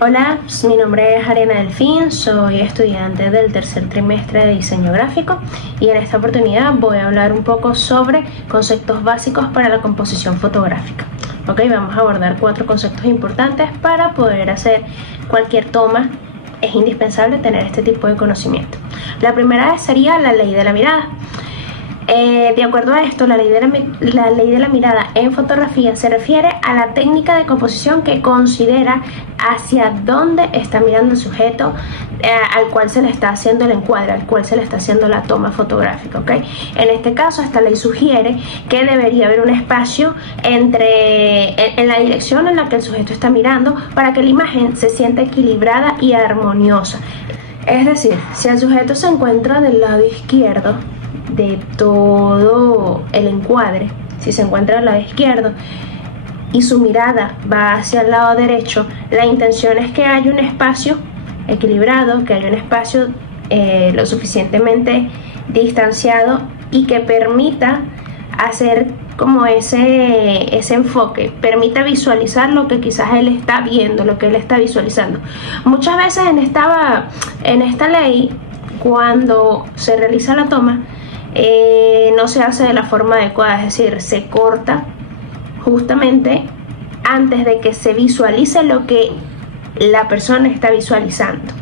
Hola, mi nombre es Ariana Delfín, soy estudiante del tercer trimestre de diseño gráfico y en esta oportunidad voy a hablar un poco sobre conceptos básicos para la composición fotográfica. Ok, vamos a abordar 4 conceptos importantes para poder hacer cualquier toma. Es indispensable tener este tipo de conocimiento. La primera sería la ley de la mirada. De acuerdo a esto, la ley de la mirada en fotografía se refiere a la técnica de composición que considera hacia dónde está mirando el sujeto al cual se le está haciendo el encuadre, al cual se le está haciendo la toma fotográfica, ¿ok? En este caso, esta ley sugiere que debería haber un espacio en la dirección en la que el sujeto está mirando para que la imagen se sienta equilibrada y armoniosa. Es decir, si el sujeto se encuentra del lado izquierdo de todo el encuadre, si se encuentra del lado izquierdo y su mirada va hacia el lado derecho, la intención es que haya un espacio equilibrado, que haya un espacio lo suficientemente distanciado y que permita hacer como ese enfoque, permita visualizar lo que quizás él está viendo, lo que él está visualizando. Muchas veces en esta ley, cuando se realiza la toma, no se hace de la forma adecuada, es decir, se corta justamente antes de que se visualice lo que la persona está visualizando.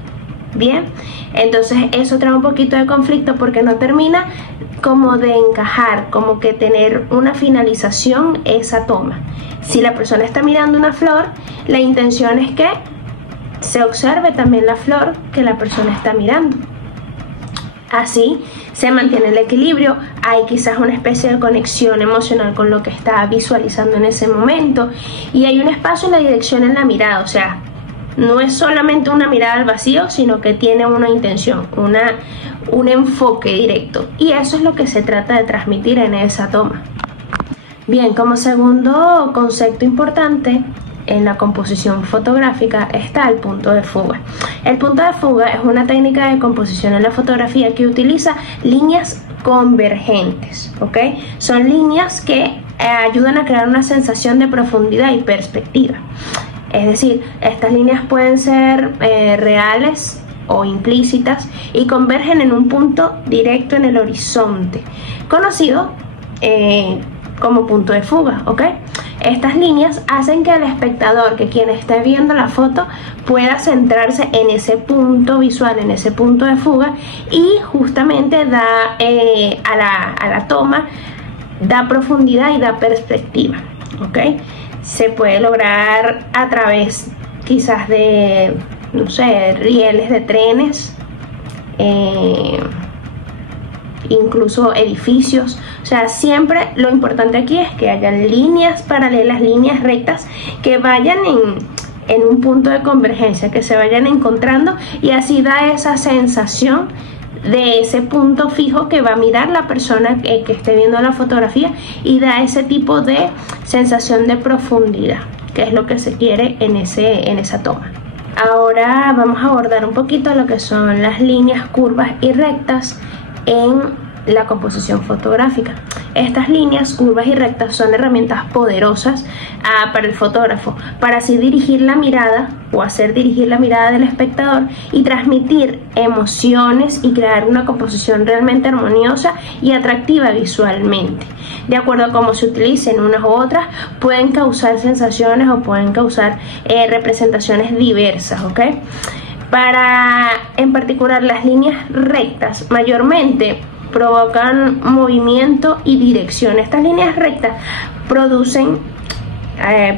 Bien, entonces eso trae un poquito de conflicto porque no termina como de encajar, como que tener una finalización esa toma. Si la persona está mirando una flor, la intención es que se observe también la flor que la persona está mirando. Así se mantiene el equilibrio, hay quizás una especie de conexión emocional con lo que está visualizando en ese momento y hay un espacio en la dirección en la mirada, o sea, no es solamente una mirada al vacío, sino que tiene una intención, un enfoque directo, y eso es lo que se trata de transmitir en esa toma. Bien, como segundo concepto importante en la composición fotográfica está el punto de fuga. El punto de fuga es una técnica de composición en la fotografía que utiliza líneas convergentes, ¿ok? Son líneas que ayudan a crear una sensación de profundidad y perspectiva. Es decir, estas líneas pueden ser reales o implícitas y convergen en un punto directo en el horizonte, conocido como punto de fuga, ¿ok? Estas líneas hacen que el espectador, que quien esté viendo la foto, pueda centrarse en ese punto visual, en ese punto de fuga, y justamente da a la toma, da profundidad y da perspectiva, ¿ok? Se puede lograr a través quizás de, no sé, rieles de trenes, incluso edificios. O sea, siempre lo importante aquí es que hayan líneas paralelas, líneas rectas que vayan en un punto de convergencia, que se vayan encontrando, y así da esa sensación de ese punto fijo que va a mirar la persona que esté viendo la fotografía, y da ese tipo de sensación de profundidad, que es lo que se quiere en esa toma. Ahora vamos a abordar un poquito lo que son las líneas curvas y rectas en la composición fotográfica. Estas líneas curvas y rectas son herramientas poderosas para el fotógrafo, para así dirigir la mirada o hacer dirigir la mirada del espectador y transmitir emociones y crear una composición realmente armoniosa y atractiva visualmente. De acuerdo a cómo se utilicen unas u otras, pueden causar sensaciones o pueden causar representaciones diversas, ¿ok? En particular, las líneas rectas mayormente provocan movimiento y dirección. Estas líneas rectas producen,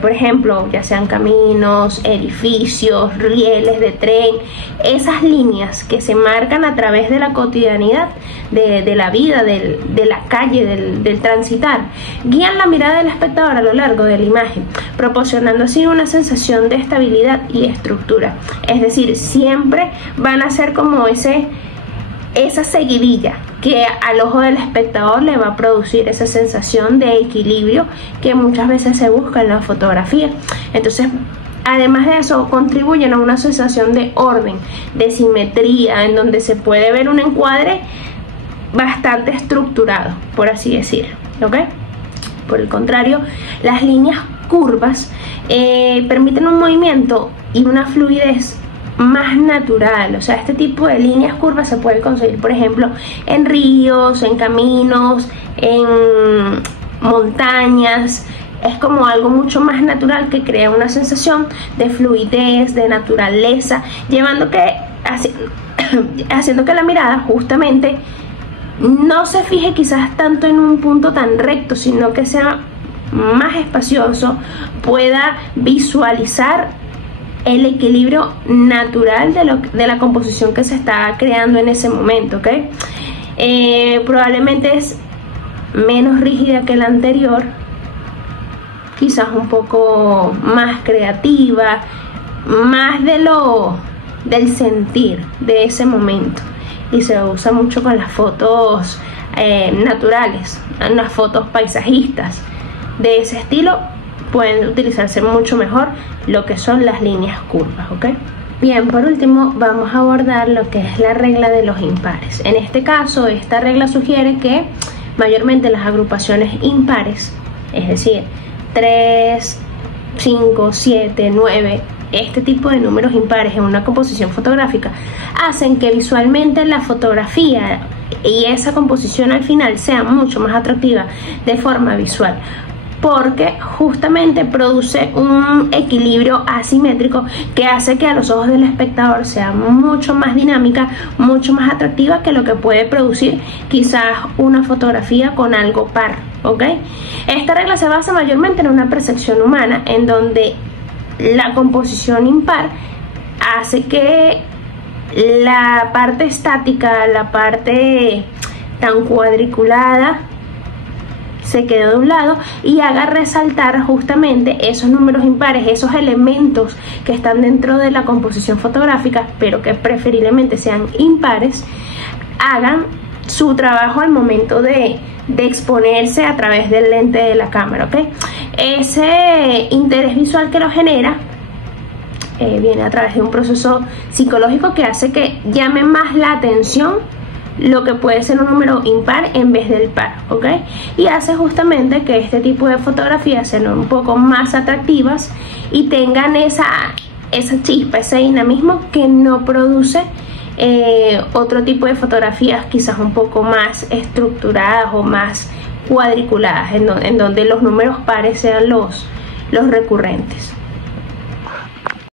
por ejemplo, ya sean caminos, edificios, rieles de tren. Esas líneas que se marcan a través de la cotidianidad, de la vida, de la calle, del transitar, guían la mirada del espectador a lo largo de la imagen, proporcionando así una sensación de estabilidad y estructura. Es decir, siempre van a ser como esa seguidilla que al ojo del espectador le va a producir esa sensación de equilibrio que muchas veces se busca en la fotografía. Entonces, además de eso, contribuyen a una sensación de orden, de simetría, en donde se puede ver un encuadre bastante estructurado, por así decir, ¿ok? Por el contrario, las líneas curvas permiten un movimiento y una fluidez más natural. O sea, este tipo de líneas curvas se puede conseguir, por ejemplo, en ríos, en caminos, en montañas. Es como algo mucho más natural que crea una sensación de fluidez, de naturaleza, haciendo que la mirada justamente no se fije quizás tanto en un punto tan recto, sino que sea más espacioso, pueda visualizar el equilibrio natural de la composición que se está creando en ese momento, ¿ok? Probablemente es menos rígida que la anterior, quizás un poco más creativa, más del sentir de ese momento, y se usa mucho con las fotos naturales, las fotos paisajistas. De ese estilo pueden utilizarse mucho mejor lo que son las líneas curvas, ¿ok? Bien, por último vamos a abordar lo que es la regla de los impares. En este caso, esta regla sugiere que mayormente las agrupaciones impares, es decir, 3, 5, 7, 9, este tipo de números impares en una composición fotográfica, hacen que visualmente la fotografía y esa composición al final sea mucho más atractiva de forma visual, porque justamente produce un equilibrio asimétrico que hace que a los ojos del espectador sea mucho más dinámica, mucho más atractiva que lo que puede producir quizás una fotografía con algo par, ¿ok? Esta regla se basa mayormente en una percepción humana, en donde la composición impar hace que la parte estática, la parte tan cuadriculada, se quede de un lado y haga resaltar justamente esos números impares, esos elementos que están dentro de la composición fotográfica, pero que preferiblemente sean impares, hagan su trabajo al momento de exponerse a través del lente de la cámara, ¿ok? Ese interés visual que lo genera viene a través de un proceso psicológico que hace que llame más la atención lo que puede ser un número impar en vez del par, ¿ok? Y hace justamente que este tipo de fotografías sean un poco más atractivas y tengan esa chispa, ese dinamismo que no produce otro tipo de fotografías quizás un poco más estructuradas o más cuadriculadas, en donde los números pares sean los recurrentes.